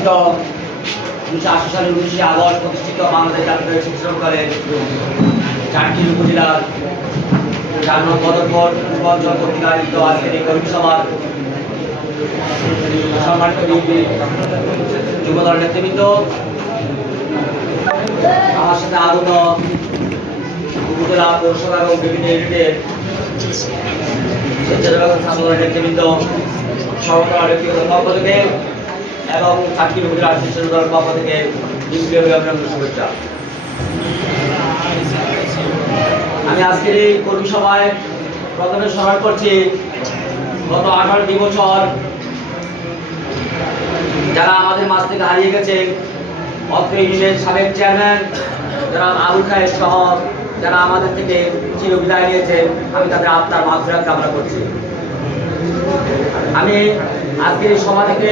প্রতিষ্ঠিত 1980 সালের 19 আগস্ট প্রতিষ্ঠিত বাংলাদেশ জাতীয় শিক্ষক দলের চারটি উপজেলার 4 নং বদরপুর পূর্বাঞ্চল কর্তৃক আয়োজিত আজকের এই কর্মী সভার সম্মানিত যুবদল নেতৃবৃন্দ, আমার সাথে আগত উপজেলা পৌরসভা এবং বিভিন্ন ইউনিটের স্বেচ্ছাসেবক ছাত্রদলের নেতৃবৃন্দ, সহকারী ব্যক্তিগত পক্ষ থেকে এবং চারটি উপজেলা স্বেচ্ছাসেবক পক্ষ থেকে অভিনন্দন শুভেচ্ছা। আমি আজকের এই কর্মী সভায় প্রথমে স্মরণ করছি গত 18টি বছর যারা আমাদের মাঝ থেকে হারিয়ে গেছে, অত্র ইউনিয়নের সাবেক চেয়ারম্যান যারা আবুল খায়ের সহ যারা আমাদের থেকে চির বিদায় নিয়েছেন, আমি তাদের আত্মার মাগফিরাত কামনা করছি। আমি আজকের এই সভা থেকে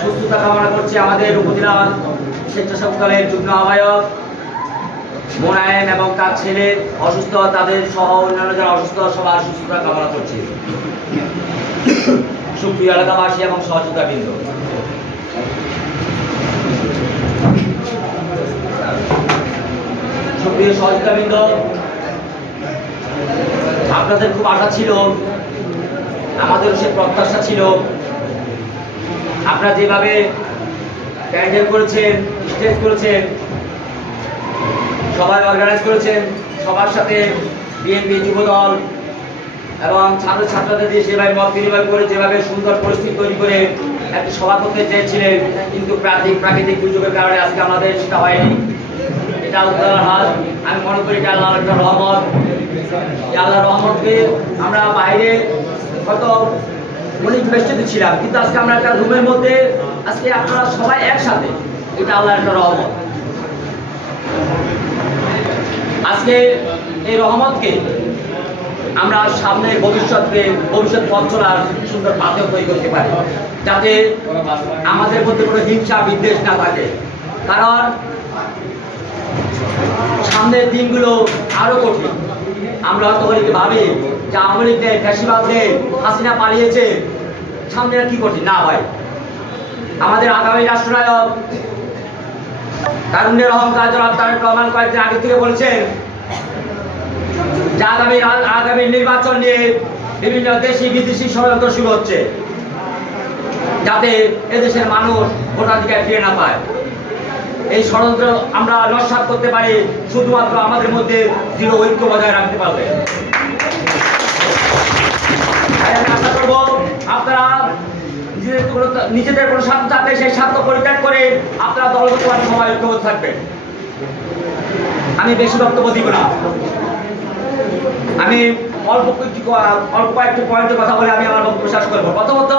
সুস্থতা কামনা করছি আমাদের উপজেলা স্বেচ্ছাসেবক দলের যুগ্ম আহ্বায়ক মোনায়েম এবং তার ছেলে অসুস্থ, তাদের সহ অন্যান্য যারা অসুস্থ সবার সুস্থতা কামনা করছি। সুপ্রিয় এলাকাবাসী এবং সহযোগিতাবৃন্দ, সুপ্রিয় সহযোগিতাবৃন্দ, আপনাদের খুব আশা ছিল, আমাদেরও সে প্রত্যাশা ছিল। আপনারা যেভাবে প্যান্ডেল করেছেন, স্টেজ করেছেন, সবাই অর্গানাইজ করেছেন, সবার সাথে বিএনপি যুবদল এবং ছাত্রছাত্রীদের দিয়ে সেভাবে মত বিনিময় করে যেভাবে সুন্দর পরিস্থিতি তৈরি করে একটি সভা করতে চেয়েছিলেন, কিন্তু প্রাকৃতিক দুর্যোগের কারণে আজকে আমাদের সেটা হয়নি। এটা আল্লাহর হাত। আমি মনে করি এটা আল্লাহর একটা রহমত। এই আল্লাহর রহমতকে আমরা বাইরে হয়তো অনেক বেষ্টিত ছিলাম, কিন্তু আজকে আমরা একটা রুমের মধ্যে আজকে আপনারা সবাই একসাথে, এটা আল্লাহর একটা রহমত। আজকে এই রহমতকে আমরা সামনে ভবিষ্যৎ পথ চলার সুন্দর পাথেয় তৈরি করতে পারি, যাতে আমাদের মধ্যে কোনো হিংসা বিদ্বেষ না থাকে। কারণ সামনের দিনগুলো আরো কঠিন। আমরা হয়তো অনেকে ভাবি যে আওয়ামী লীগ নেই, ফ্যাসিবাদ নেই, হাসিনা পালিয়েছে, সামনে কি কঠিন না ভাই। আমাদের আগামী রাষ্ট্রনায়ক তারুণ্যের অহংকার জনাব তারেক রহমান কয়েকদিন আগে থেকে বলেছেন যে আগামী নির্বাচন নিয়ে বিভিন্ন দেশি বিদেশি ষড়যন্ত্র শুরু হচ্ছে, যাতে এদেশের মানুষ ভোটাধিকার ফিরে না পায়। এই ষড়যন্ত্র আমরা নস্যাৎ করতে পারি শুধুমাত্র আমাদের মধ্যে দৃঢ় ঐক্য বজায় রাখতে পারবে। আমি আশা করব আপনারা নিজেদের কোনো স্বার্থ থাকলে সেই স্বার্থ পরিত্যাগ করে আপনারা দলগতভাবে সবাই ঐক্যবদ্ধ থাকবেন। আমি বেশি বক্তব্য দিব না, আমি অল্প কয়েকটি পয়েন্টের কথা বলে আমি আমার বক্তব্য শেষ করবো। প্রথমত